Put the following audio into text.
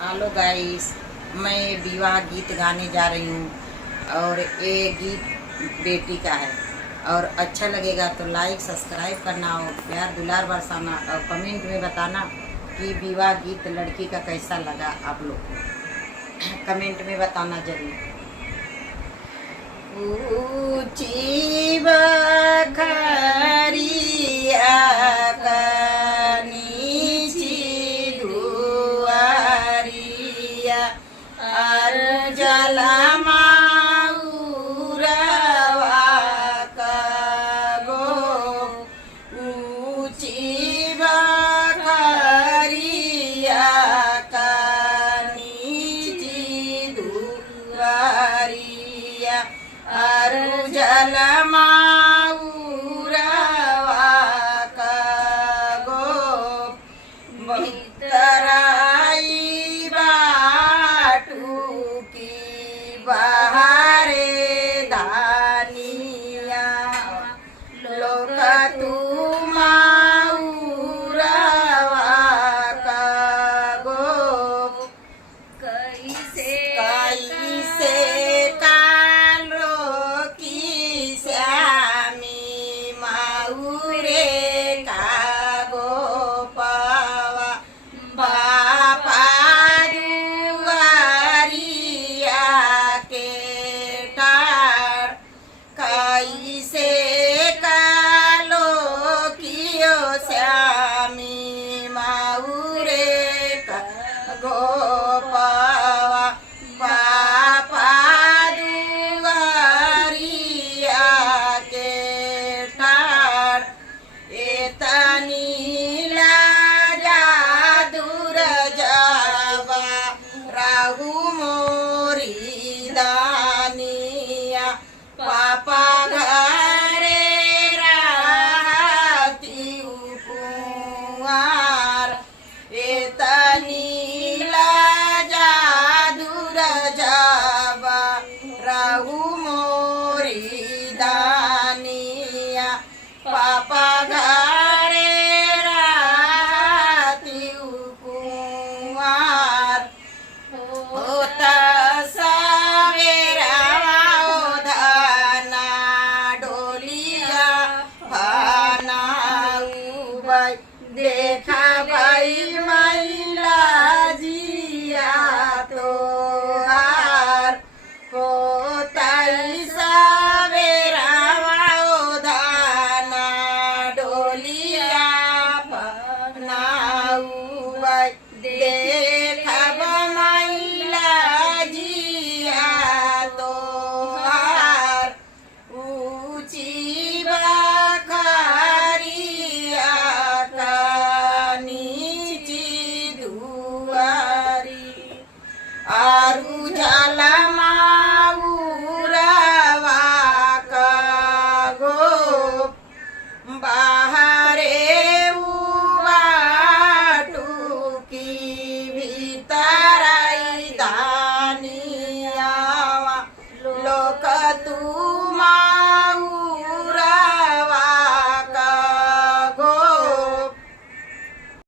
Hello guys, मैं विवाह गीत गाने जा रही हूँ और ये गीत बेटी का है। और अच्छा लगेगा तो लाइक सब्सक्राइब करना और प्यार दुलार बरसाना और कमेंट में बताना कि विवाह गीत लड़की का कैसा लगा। आप लोग को कमेंट में बताना जरूर। ऊंची बखरिया जलमा ऊंची बखरिया नीची दुआरिया जलमा बहारे धानिया लोक तुमा कैसे कालो की श्यामी माऊरे का गो पवा बापा दुआरिया के टार कैसे कालो कियो श्यामी माऊरे का गो पवा बापा दुआरिया के ठार एतनी लाजा दूर जावा राहु मोरी दा